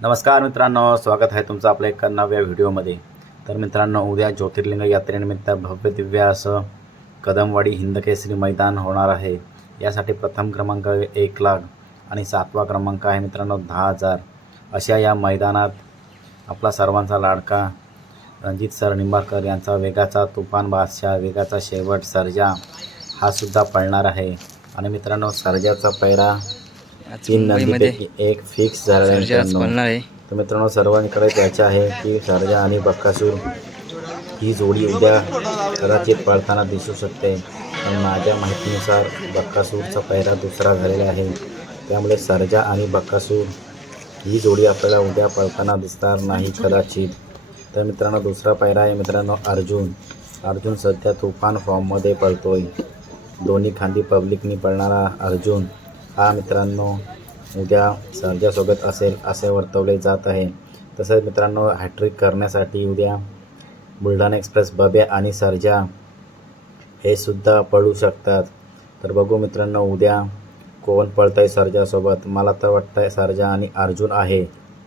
नमस्कार मित्रांनो स्वागत आहे तुमचं आपल्या एका नव्या व्हिडिओमध्ये. तर मित्रांनो उद्या ज्योतिर्लिंग यात्रेनिमित्त भव्य दिव्य असं कदमवाडी हिंदकेसरी मैदान होणार आहे. यासाठी प्रथम क्रमांक एक लाख आणि सातवा क्रमांक आहे मित्रांनो दहा हजार. अशा या मैदानात आपला सर्वांचा लाडका रणजित सर निंबाळकर यांचा वेगाचा तुफान बादशाह वेगाचा शेवट सर्जा हा सुद्धा पळणार आहे. आणि मित्रांनो सर्जाचा पैरा तीन नंदीपैकी एक फिक्स झालेला आहे तर मित्रांनो सर्वांकडे याचे आहे की सर्जा आणि बक्कासूर ही जोडी उद्या कदाचित पळताना दिसू शकते. पण माझ्या माहितीनुसार बक्कासूरचा पहिरा दुसरा झालेला आहे. त्यामुळे सर्जा आणि बक्कासूर ही जोडी आपल्याला उद्या पळताना दिसणार नाही कदाचित. तर मित्रांनो दुसरा पायरा आहे मित्रांनो अर्जुन. अर्जुन सध्या तुफान फॉर्ममध्ये पळतोय. दोन्ही खांदी पब्लिकनी पळणारा अर्जुन. हा मित्रांनो उद्या सर्जासोबत असेल असे वर्तवले जात आहे. तसेच मित्रांनो हॅट्रिक करण्यासाठी उद्या बुलढाणा एक्सप्रेस बब्या आणि सर्जा हे सुद्धा पळू शकतात. तर बघू मित्रांनो उद्या कोण पळतं आहे सर्जासोबत? मला तर वाटतं आहे सर्जा आणि अर्जुन आहे.